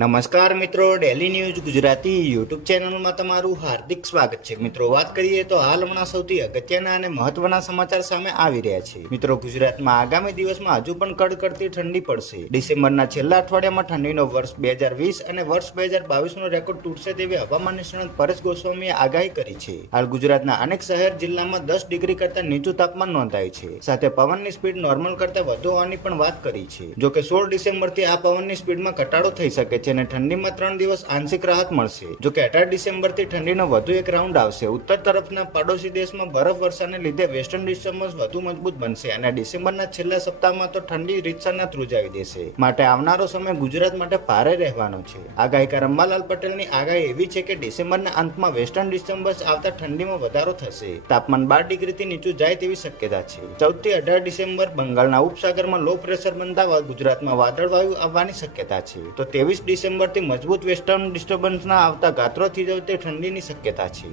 નમસ્કાર મિત્રો, daily news Gujarati YouTube ચેનલમાં તમારું હાર્દિક સ્વાગત છે. મિત્રો, વાત કરીએ તો હાલ હમણાં સૌથી અગત્યના અને મહત્વના સમાચાર સામે આવી રહ્યા છે. મિત્રો, ગુજરાતમાં આગામી દિવસમાં હજુ પણ કડકડતી ઠંડી પડશે. ડિસેમ્બરના છેલ્લા અઠવાડિયામાં ઠંડીનો વર્ષ 2020 અને વર્ષ 2022 નો રેકોર્ડ તૂટશે તેવી હવામાન નિષ્ણાત પરેશ ગોસ્વામીએ આગાહી કરી છે. હાલ ગુજરાતના અનેક શહેર જિલ્લામાં 10 ડિગ્રી કરતા નીચું તાપમાન નોંધાયું છે. સાથે પવનની સ્પીડ નોર્મલ કરતા વધુ હોવાની પણ વાત કરી છે. જો કે 16 ડિસેમ્બરથી આ પવનની સ્પીડમાં ઘટાડો થઈ શકે છે અને ઠંડીમાં 3 દિવસ આંશિક રાહત મળશે. જો કે 18 ડિસેમ્બરથી ઠંડીનો વધુ એક રાઉન્ડ આવશે. ઉત્તર તરફના પડોશી દેશમાં બરફ વર્ષાને લીધે વેસ્ટર્ન ડિસ્ટર્બન્સ વધુ મજબૂત બનશે અને ડિસેમ્બરના છેલ્લા સપ્તાહમાં તો ઠંડી રીતસરના ધ્રુજાવી દેશે. માટે આવનારો સમય ગુજરાત માટે ભારે રહેવાનો છે. આગાહીકાર અંબાલાલ પટેલની આગાહી એવી છે કે ડિસેમ્બરના અંતમાં વેસ્ટર્ન ડિસ્ટર્બન્સ આવતા ઠંડીમાં વધારો થશે. તાપમાન 12 ડિગ્રીથી નીચું જાય તેવી શક્યતા છે. 14 થી 18 ડિસેમ્બર બંગાળના ઉપસાગરમાં લો પ્રેશર બંધાવા ગુજરાતમાં વાદળવાયુ આવવાની શક્યતા છે. તો 23 ડિસેમ્બરથી મજબૂત વેસ્ટર્ન ડિસ્ટર્બન્સના આવતા ગાત્રો થીજવતી ઠંડીની શક્યતા છે.